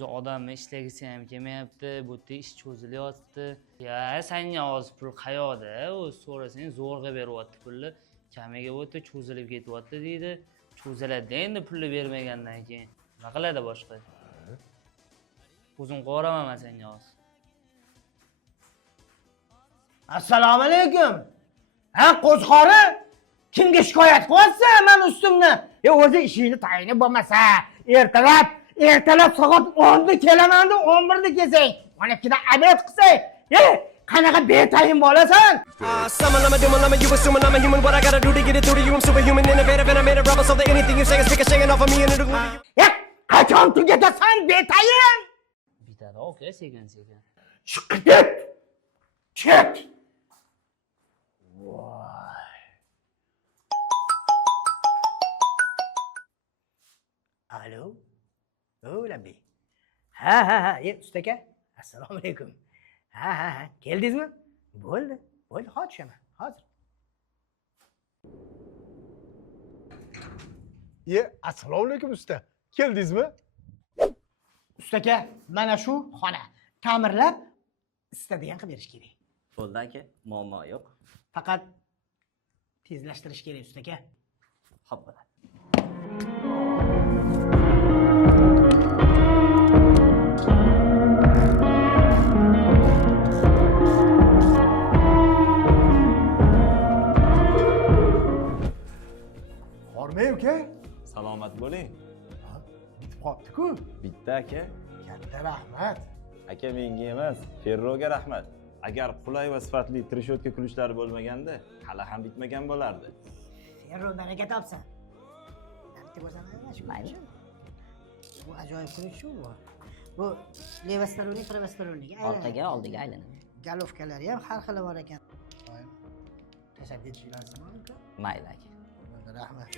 o'zi odamni ishlagisi ham kelmayapti, bu yerda ish cho'zilyapti. Ya, senga hozir pul qayoqda? O'zi so'rasang zo'rg'a beryapti pulni. Kamiga bu yerda cho'zilib ketyapti deydi. Cho'ziladi endi pulni bermagandan keyin. Nima qiladi boshqa? O'zim qo'raman senga hozir. Assalomu alaykum. Ha, qo'zg'ori? Kimga shikoyat qilyapsan men ustimni? O'zi ishingni tayinib bo'lmasa, ertalab soat 10 da kelaman deb 11 da kelsang, 12 da obed qilsang, qanaqa betayin bo'lasan? You assuming I'm a human, what I gotta do to get it through to you? I'm superhuman, innovative, and I made a rubber so that anything you say is stick a shaking off of me and it'll glue you. Qachon tugatasan betayin? Bitadi, aka, sekin. Chiqib ket. Ket. Alo. O'labi. Ha, usta aka. Assalomu alaykum. Ha, keldingizmi? Bo'ldi, hozir tushaman, hozir. Assalomu alaykum usta. Keldingizmi? Usta aka, mana shu xona ta'mirlab istadigan qilib berish kerak. Bo'ldi aka, muammo yo'q. Faqat tezlashtirish kerak usta aka. Xo'p bo'ladi. Hormay uka. Salomat bo'ling. Bitib qopti-ku. Bitta aka. Katta rahmat. Aka menga emas, Ferroga rahmat. Agar qulay va sifatli trishotka kulishlari bo'lmaganda, hali ham bitmagan bo'lardi. Ferro baraka topsin. Bitta ko'rsatmayman shu. Mayli. Bu ajoyib kulish bu. Bu levostoronnik, pravostoronnik. Orqaga, oldiga aylanadi. Galovkalari ham har xili bor ekan. Tashabbus etishingiz mumkin. Mayli aka. Rahmat.